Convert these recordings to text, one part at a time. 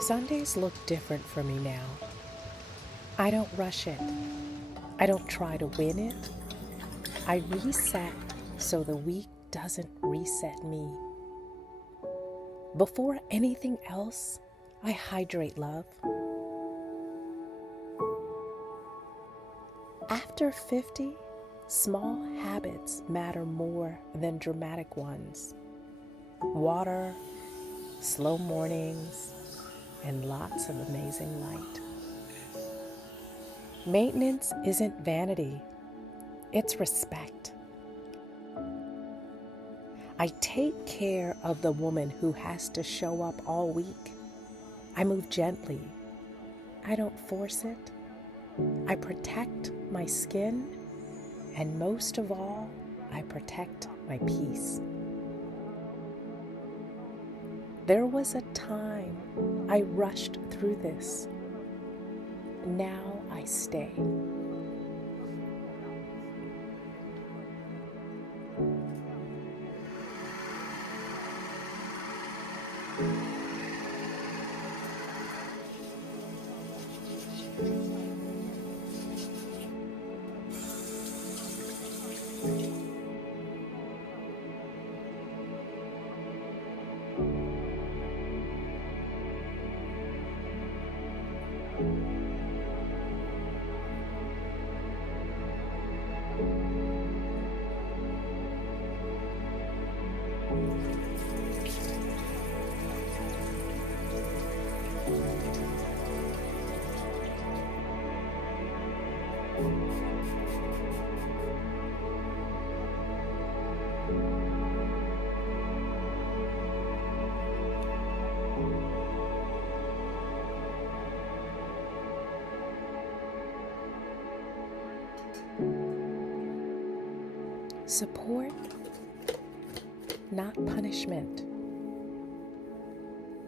Sundays look different for me now. I don't rush it. I don't try to win it. I reset so the week doesn't reset me. Before anything else, I hydrate love. After 50, small habits matter more than dramatic ones. Water, slow mornings, and lots of amazing light. Maintenance isn't vanity, it's respect. I take care of the woman who has to show up all week. I move gently. I don't force it. I protect my skin, and most of all, I protect my peace. There was a time I rushed through this. Now I stay. Support, not punishment.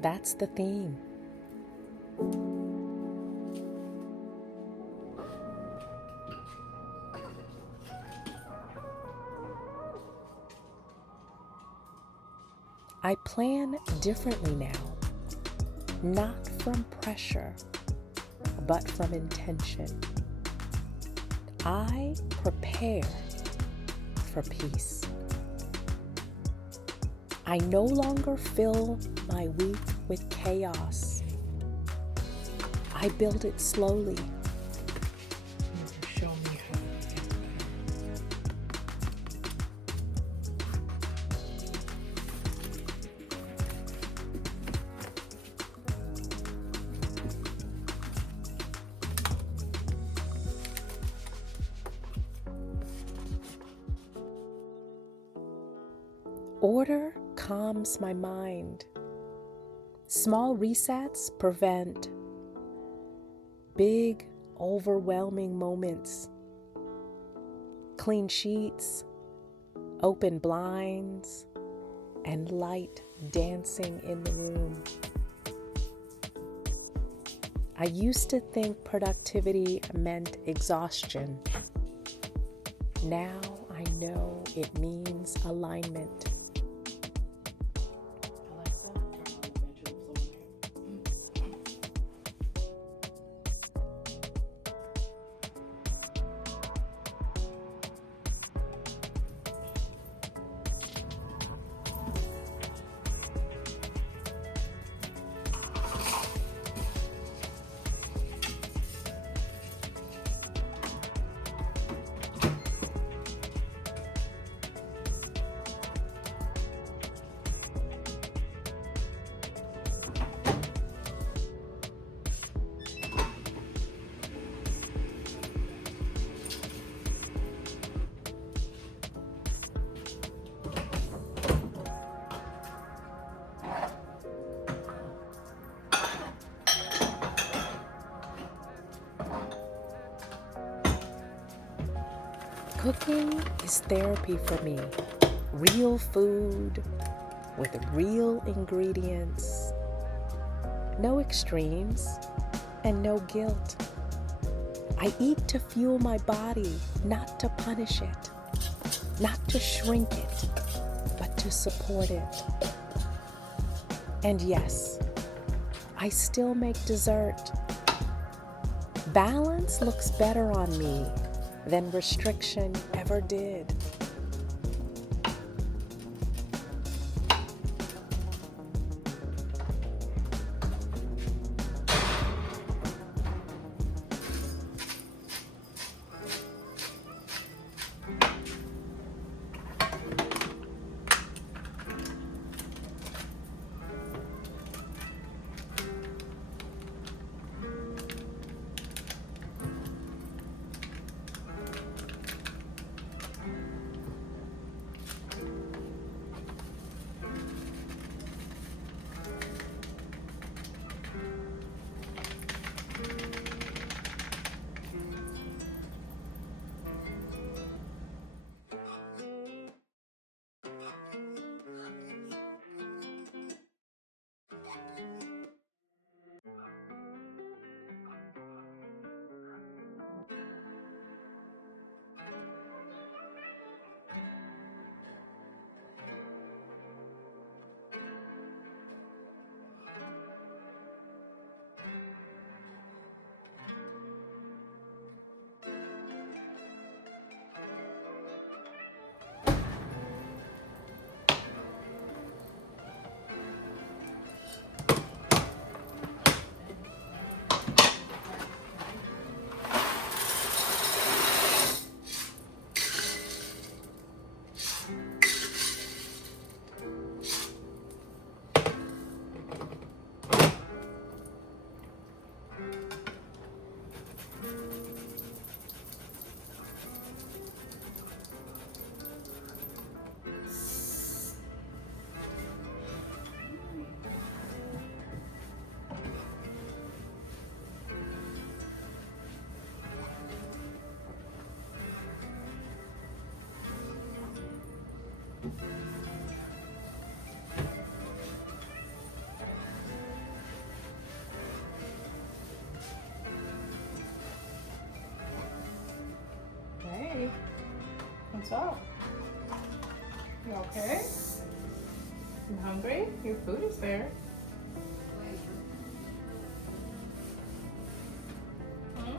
That's the theme. I plan differently now, not from pressure, but from intention. I prepare for peace. I no longer fill my week with chaos. I build it slowly. Show me how to get Order calms my mind. Small resets prevent big, overwhelming moments. Clean sheets, open blinds, and light dancing in the room. I used to think productivity meant exhaustion. Now I know it means alignment. Cooking is therapy for me. Real food with real ingredients. No extremes and no guilt. I eat to fuel my body, not to punish it, not to shrink it, but to support it. And yes, I still make dessert. Balance looks better on me than restriction ever did. Hey, what's up? You okay? You hungry? Your food is there. Hmm?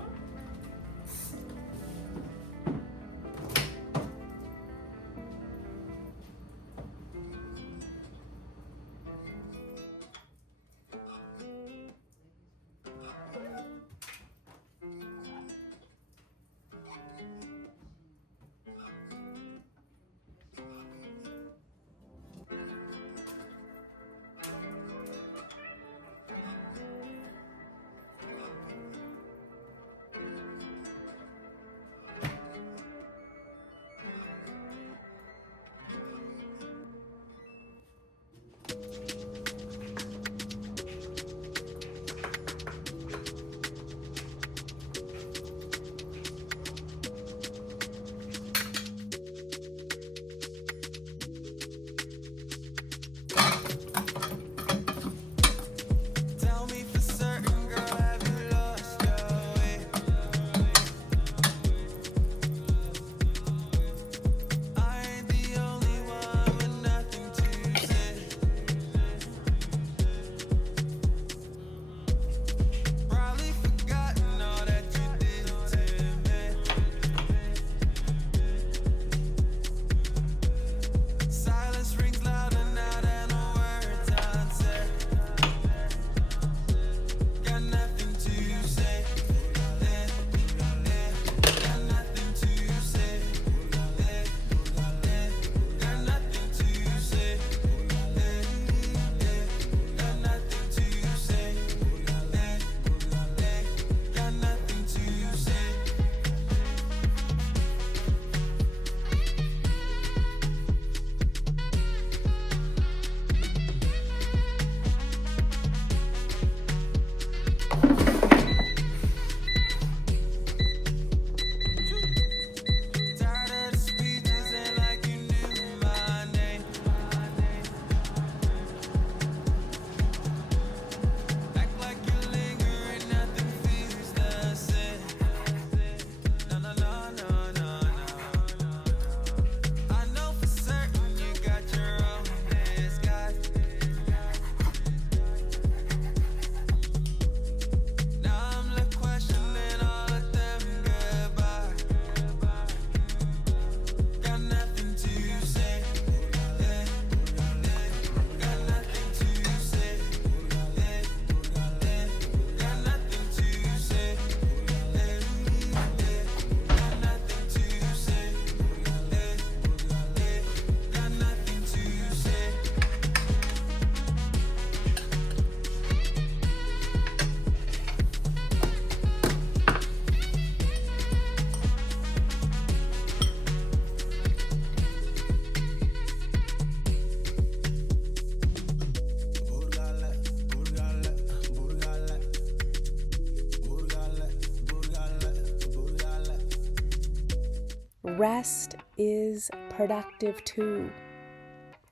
Rest is productive too.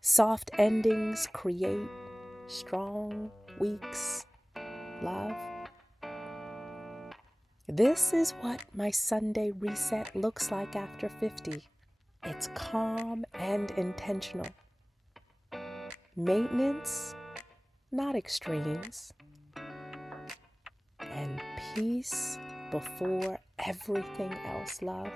Soft endings create strong weeks. Love. This is what my Sunday reset looks like after 50. It's calm and intentional. Maintenance, not extremes. And peace before everything else, love.